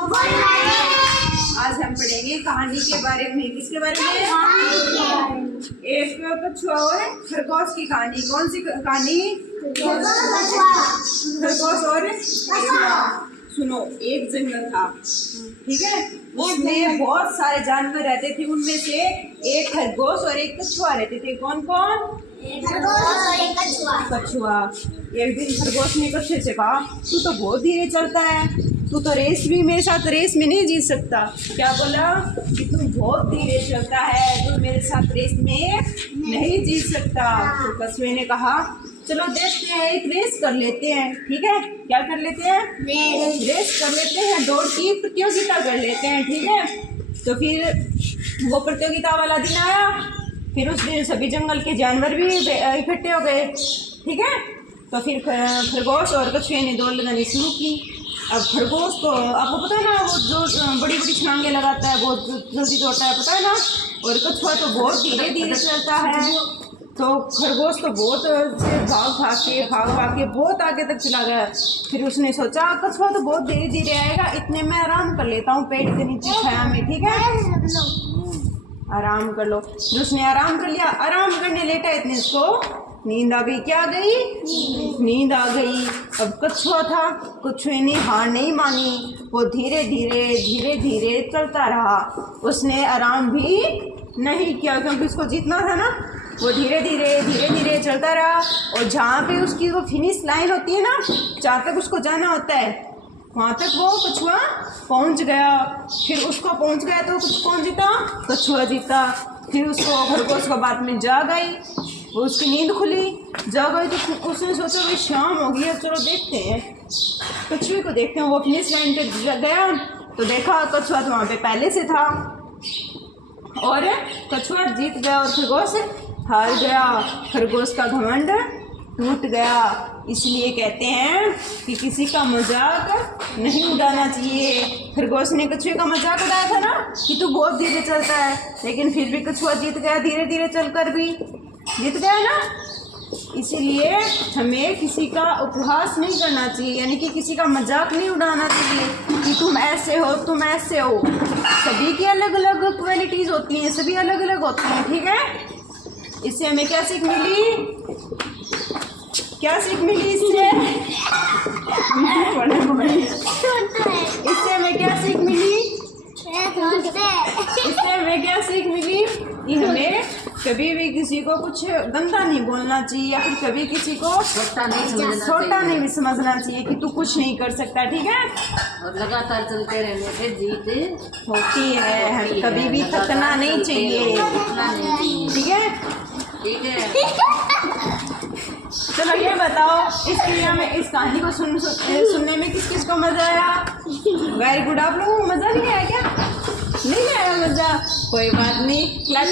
आज हम पढ़ेंगे कहानी के बारे में। किसके बारे में? एक कछुआ और खरगोश की कहानी। कौन सी कहानी? खरगोश और कछुआ। सुनो, एक जंगल था, ठीक है, उसमें बहुत सारे जानवर रहते थे। उनमें से एक खरगोश और एक कछुआ रहते थे। कौन कौन? खरगोश और एक कछुआ। कछुआ। एक दिन खरगोश ने कछुए से कहा, तू तो बहुत धीरे चलता है, तू तो रेस भी मेरे साथ रेस में नहीं जीत सकता। क्या बोला? कि तू बहुत धीरे चलता है, तू मेरे साथ रेस में नहीं जीत सकता। तो कछुए ने कहा, चलो देखते हैं, एक रेस कर लेते हैं। ठीक है, क्या कर लेते हैं? रेस कर लेते हैं, दौड़ की प्रतियोगिता कर लेते हैं। ठीक है, तो फिर वो प्रतियोगिता वाला दिन आया। फिर उस दिन सभी जंगल के जानवर भी इकट्ठे हो गए। ठीक है, तो फिर खरगोश और कछुए ने दौड़ लगानी शुरू की। अब खरगोश तो आपको पता है ना, वो जो बड़ी बड़ी छलांगे लगाता है, बहुत जल्दी दौड़ता है, पता है ना। और कछुआ तो बहुत धीरे धीरे चलता है। तो खरगोश तो बहुत से भाग भाग के बहुत आगे तक चला गया। फिर उसने सोचा, कछुआ तो बहुत धीरे धीरे आएगा, इतने मैं आराम कर लेता हूँ पेड़ के नीचे छाया में। ठीक है, आराम कर लो। जो उसने आराम कर लिया, आराम करने लेटा, इतने उसको नींद आ गई। क्या आ गई? नींद आ गई। अब कछुआ था, कछुए ने हार नहीं मानी, वो धीरे धीरे चलता रहा। उसने आराम भी नहीं किया, क्योंकि उसको जीतना था ना। वो धीरे धीरे चलता रहा, और जहाँ पे उसकी वो फिनिश लाइन होती है ना, जहाँ तक उसको जाना होता है, वहाँ तक वो कछुआ पहुँच गया। फिर उसको पहुँच गया तो कौन जीता? कछुआ जीता। फिर उसको खरगोश को बात में जाग आई, वो उसकी नींद खुली, जाग आई। तो उसने सोचा, भाई शाम हो गई है, चलो देखते हैं, कछुए को देखते हैं। वो फिनिश लाइन पे गया तो देखा कछुआ तो वहाँ पे पहले से था, और कछुआ जीत गया और खरगोश हार गया। खरगोश का घमंड टूट गया। इसलिए कहते हैं कि किसी का मजाक नहीं उड़ाना चाहिए। खरगोश ने कछुए का मजाक उड़ाया था ना, कि तू बहुत धीरे चलता है, लेकिन फिर भी कछुआ जीत गया, धीरे धीरे चलकर भी जीत गया ना। इसीलिए हमें किसी का उपहास नहीं करना चाहिए, यानी कि किसी का मजाक नहीं उड़ाना चाहिए कि तुम ऐसे हो, तुम ऐसे हो। सभी की अलग अलग क्वालिटीज़ होती हैं, सभी अलग अलग होते हैं। ठीक है, इससे हमें क्या सीख मिली? क्या सीख मिली इससे? इससे हमें क्या सीख मिली? इससे हमें क्या सीख मिली? कि हमें कभी भी किसी को कुछ गंदा नहीं बोलना चाहिए, या फिर कभी किसी को छोटा नहीं समझना चाहिए कि तू कुछ नहीं कर सकता। ठीक है, और लगातार चलते रहने से जीत होती है। कभी भी थकना नहीं चाहिए। ठीक है, ठीक है। चलो ये बताओ, इस कहानी को सुनने में किस किस को मजा आया? Very good. आप लोगों को मजा नहीं आया क्या? नहीं आया मजा? कोई बात नहीं, क्लास